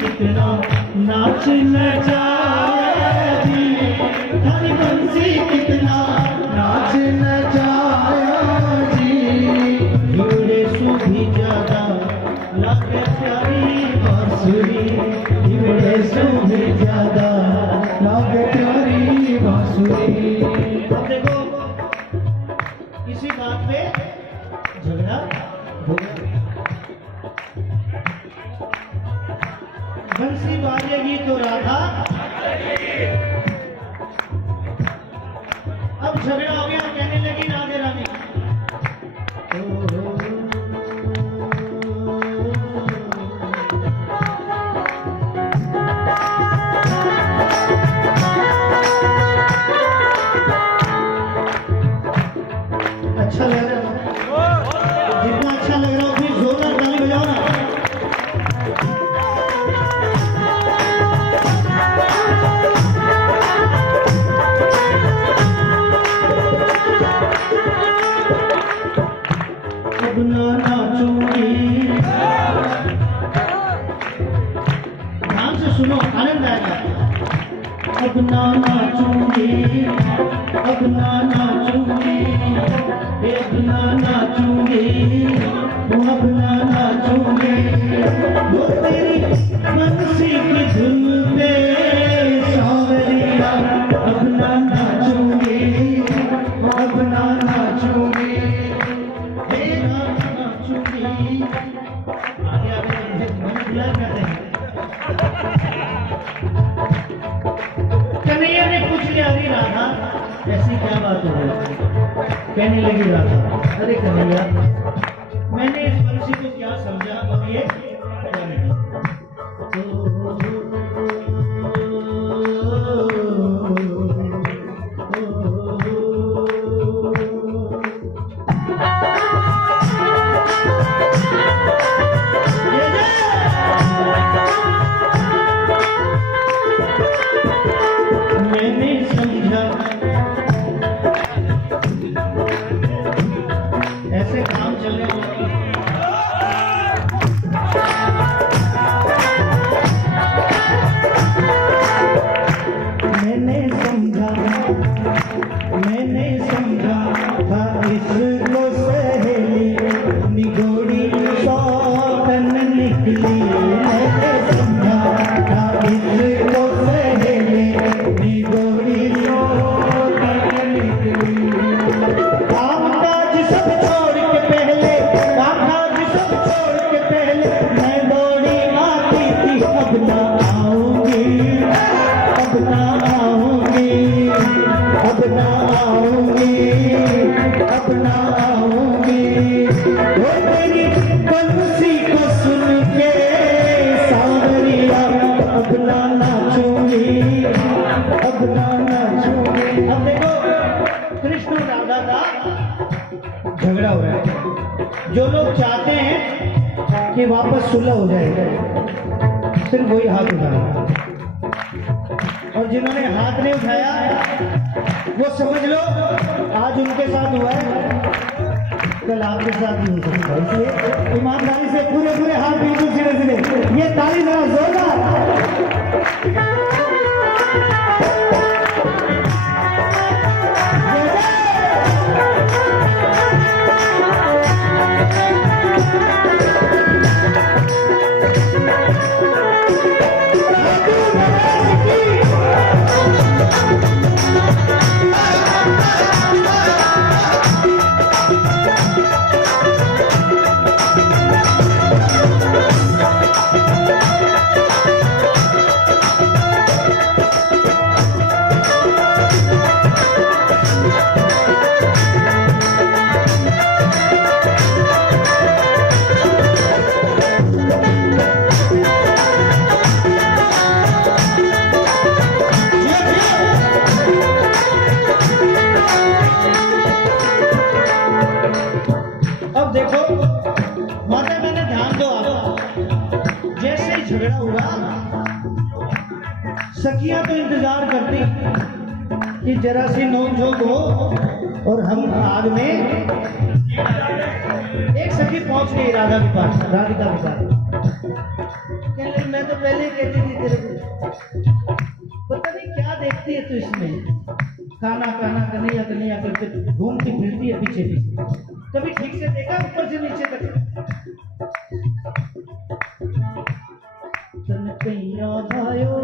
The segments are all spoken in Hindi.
कितना नाच नचाया जी, हरी बंसी कितना नाच नचाया जी। हिवड़े सु भी ज्यादा लगे प्यारी बांसुरी, हिवड़े सु भी ज्यादा लगे प्यारी बांसुरी। अब देखो इसी बात पे झगड़ा हो गया। बंसी बाजेगी तो राधा, अब झगड़ा हो गया, कहने लगी राधे रानी। अच्छा लग रहा है, जितना अच्छा लग रहा हो फिर जोरदार ताली बजाओ ना। अब ना नाचूंगी, ध्यान से सुनो, आनंद आएगा। अब ना नाचूंगी, अब ना नाचूंगी, अब ना नाचूंगी, अब ना नाचूंगी। वो तेरी बंसी की धुन पे सांवरिया, अब ना नाचूंगी, अब ना नाचूंगी, नाचूंगी। आगे आगे मन बुला करते हैं। कन्हैया ने पूछ लिया, अरे राधा ऐसी क्या बात हो गई? कहने लगी राधा, अरे कन्हैया मैंने इस बंसी को क्या समझा और ये क्या नहीं। मैंने समझा ऐसे काम चलने वाले। मैंने समझा था इसको सहेली, निगोड़ी सौतन निकली। मैंने समझा था इसको सहेली, निगोड़ी सौतन निकली। कामकाज सब छोड़ के पहले, कामकाज सब छोड़ के पहले मैं दौड़ी आती थी। अब ना आऊंगी, अब ना आऊंगी, अब ना आऊंगी, अब ना आऊंगी। वो मेरी बंसी को सुन के सांवरिया, अब ना नाचूंगी, अब ना नाचूंगी। अब देखो कृष्ण और राधा का झगड़ा हो रहा है। जो लोग चाहते हैं कि वापस सुलह हो जाए सिर्फ वही हाथ उठाए, और जिन्होंने हाथ नहीं उठाया वो समझ लो आज उनके साथ हुआ है, कल आपके साथ नहीं हो सकता। इसलिए ईमानदारी से पूरे पूरे हाथ बिल्कुल सीधे सीधे, ये ताली जरा जोरदार। झगड़ा हुआ, सखियां तो इंतजार करती कि जरा सी नोक-झोंक हो और हम आग में। एक सखी पहुंच गई राधा के पास, राधिका के पास। कहने लगी मैं तो पहले कहती थी तेरे को, पता नहीं क्या देखती है तू इसमें, काना काना कन्हैया कन्हैया करके घूमती फिरती है पीछे पीछे। कभी ठीक से देखा ऊपर से नीचे तक? तन कैया भायो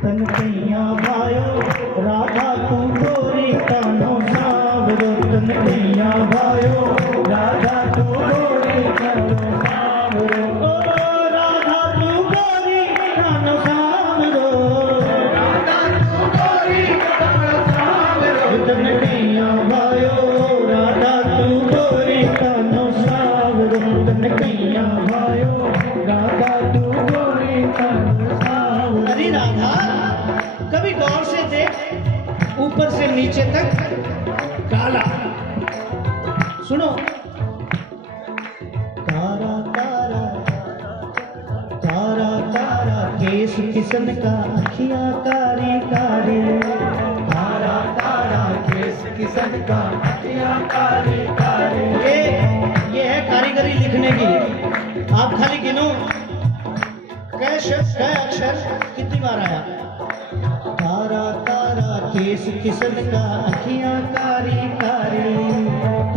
तन कैया भायो राधा तू गोरी कानो सावरो। तन कैया भायो राधा तू गोरी कानो सावरो। ओ राधा तू गोरी कानो सावरो। राधा तू गोरी कानो सावरो। तन कैया भायो राधा तू गोरी कानो सावरो। तन कैया भायो राधा तू गोरी कानो सावरो। अरे राधा, कभी गौर से देख, ऊपर से नीचे तक काला। सुनो, तारा तारा तारा तारा केस किसन का अखियां कारी कारी। तारा तारा केस किसन का अखियां कारी कारी। ये है कारीगरी लिखने की। आप खाली गिनो, कै शब्द कै अक्षर कितनी बार आया। तारा तारा केस किसन का अखियां कारी कारी।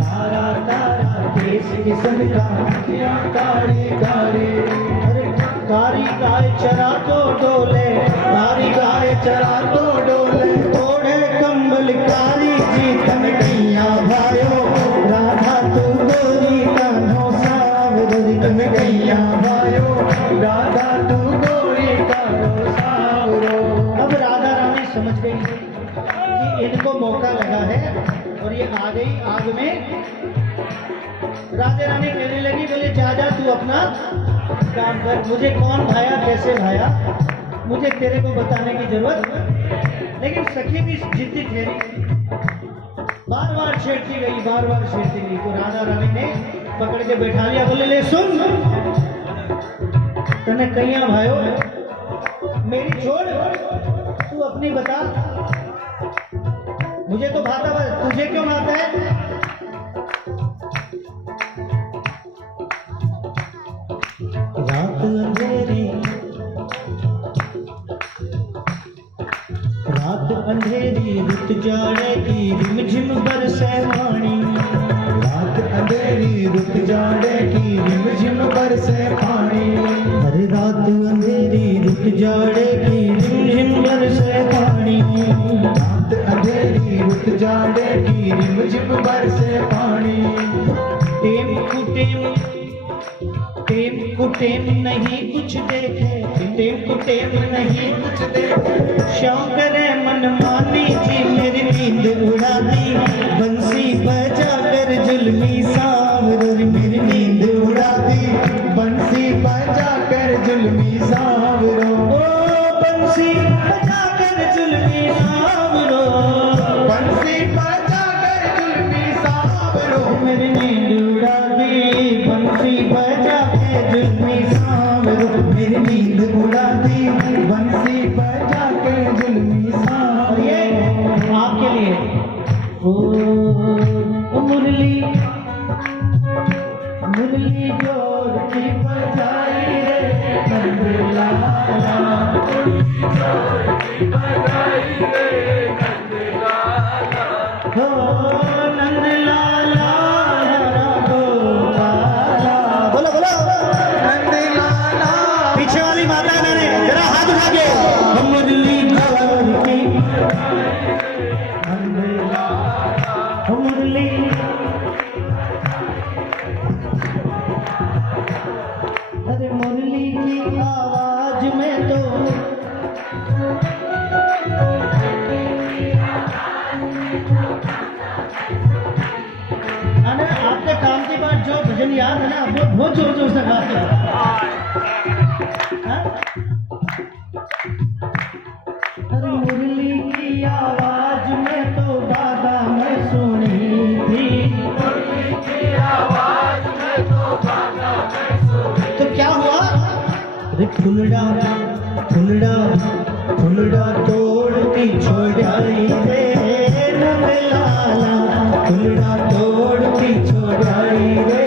तारा तारा केस किसन का अखियां कारी कारी। अरे कारी गाय चरा तो डोले, कारी गाय चरा तो डोले। ओढ़े कंबल कारी जी तन कैया भायो राधा तू गोरी कान्हो सावरो। तन कैया भायो राधा तू गोरी कान्हो सावरो। अब राधा रानी समझ गई कि इनको मौका लगा है और ये आ गई आग में। राधा रानी कहने लगी, बोले जा जा तू अपना काम कर, मुझे कौन भाया कैसे भाया मुझे तेरे को बताने की जरूरत। लेकिन सखी भी जिद्दी ठहरी, बार बार छेड़ती गई, बार बार छेड़ती गई। तो राधा रानी ने पकड़ के बैठा लिया, बोले ले सुन, तने कैया भायो मेरी छोड़, तू अपनी बता। मुझे तो भाता बस, तुझे क्यों भाता है? रात अंधेरी, रात अंधेरी रुत जाड़े की रिमझिम बरसे पानी। रात अंधेरी रुत जाड़े की रिमझिम बरसे पानी। अरे रात अंधेरी रुत जाड़े की रिमझिम बरसे पानी। रात अंधेरी रुत जाड़े की रिमझिम बरसे पानी। टेम कुटेम टेम कुटेम नहीं कुछ देखे, टेम कुटेम नहीं कुछ देखे। शौक रे मन मानी जी मेरी नींद उड़ा दी, बंसी बजा कर जुल्मी सावरो। मेरी नींद उड़ा दी, बंसी बजा कर जुल्मी सावरो। ओ बंसी बजा कर जुल्मी सावरो। बंसी बजा कर जुल्मी सावरो। मेरी नींद उड़ा दी, बंसी बजा के जुल्मी सावरो। मेरी नींद उड़ा दी, बंसी बजा के जुल्मी सावरो। ये आपके लिए। ओ मुरली मुरली जोड़ की बजाई रे नंदलाला। जोड़ की बजाई रे नंदलाला। हो नंदलाला गोपाला। बोलो बोलो नंदलाला। पीछे वाली माता ने जरा हाथ उठा के, मुरली जोड़ की नंदलाला। मुरली अरे मुरली की आवाज में तो अरे आपके काम के बाद जो भजन याद है ना, आप लोग बहुत जोर जोर से गाते हैं। अरे मुरली की आवाज में तो दादा मैं सुनी थी। मुरली की आवाज में तो दादा मैं सुनी। तो क्या हुआ? अरे फुलड़ा फुलड़ा फुलड़ा तोड़ के छोड़ाई रे फुलड़ा तोड़ की छोड़ाई रे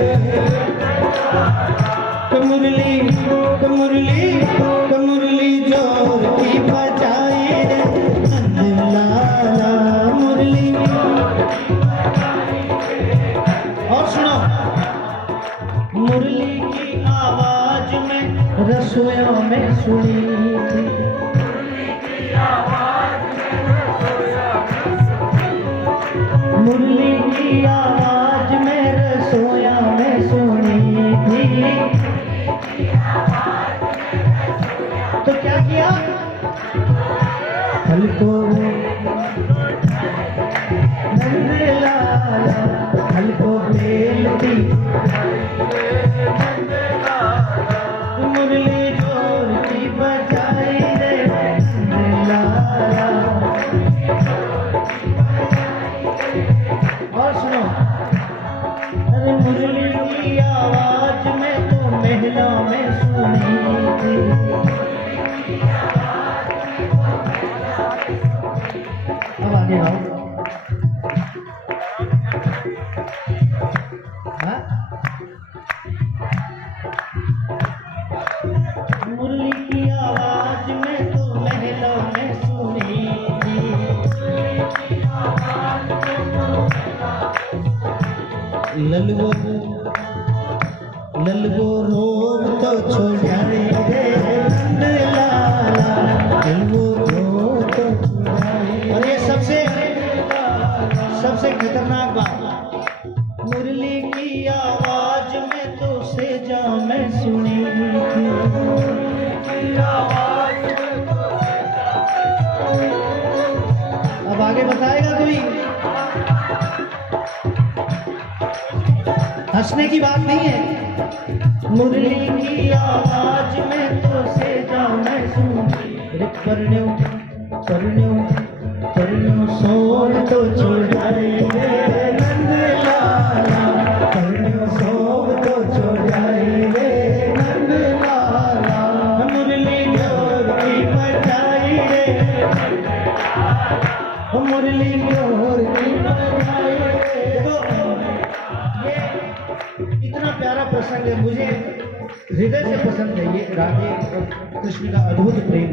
मुरली मुरली मुरली जोर की बजाई रे नंद लाला मुरली। और सुनो, मुरली की आवाज में रसोइयों में सुनी थी, मुरली की आवाज में रसोइयों में सुनी थी। तो क्या किया, फल को नंद लाला फल को बेलती मुरली जोर की बजाई रे नंद लाला। और सुनो, अरे मुरली की आवाज में तो महला में सुनी थी। अब आगे आओ। हाँ? मुरली की आवाज में तो महला में सुनी थी। ललगो ललगो रोग तो छोड़ाई रे नंद लाला ललगो रोग तो छोड़ाई। और ये सबसे खतरनाक बात, मुरली की आवाज में तो सेजा में सुनी थी। अब आगे बताएगा कोई, हंसने की बात नहीं है। मुरली की आवाज में तो सेजा में सुनी रे परण्यो परण्यो परण्यो सोन तो छोड़ाई रे नंद लाला परण्यो सोन तो छोड़ाई रे नंद लाला। मुरली जोर की बजाई रे मुरली जोर की बजाई रे। तो ये इतना प्यारा प्रसंग है, मुझे हृदय से पसंद है ये राधे और कृष्ण का अद्भुत प्रेम।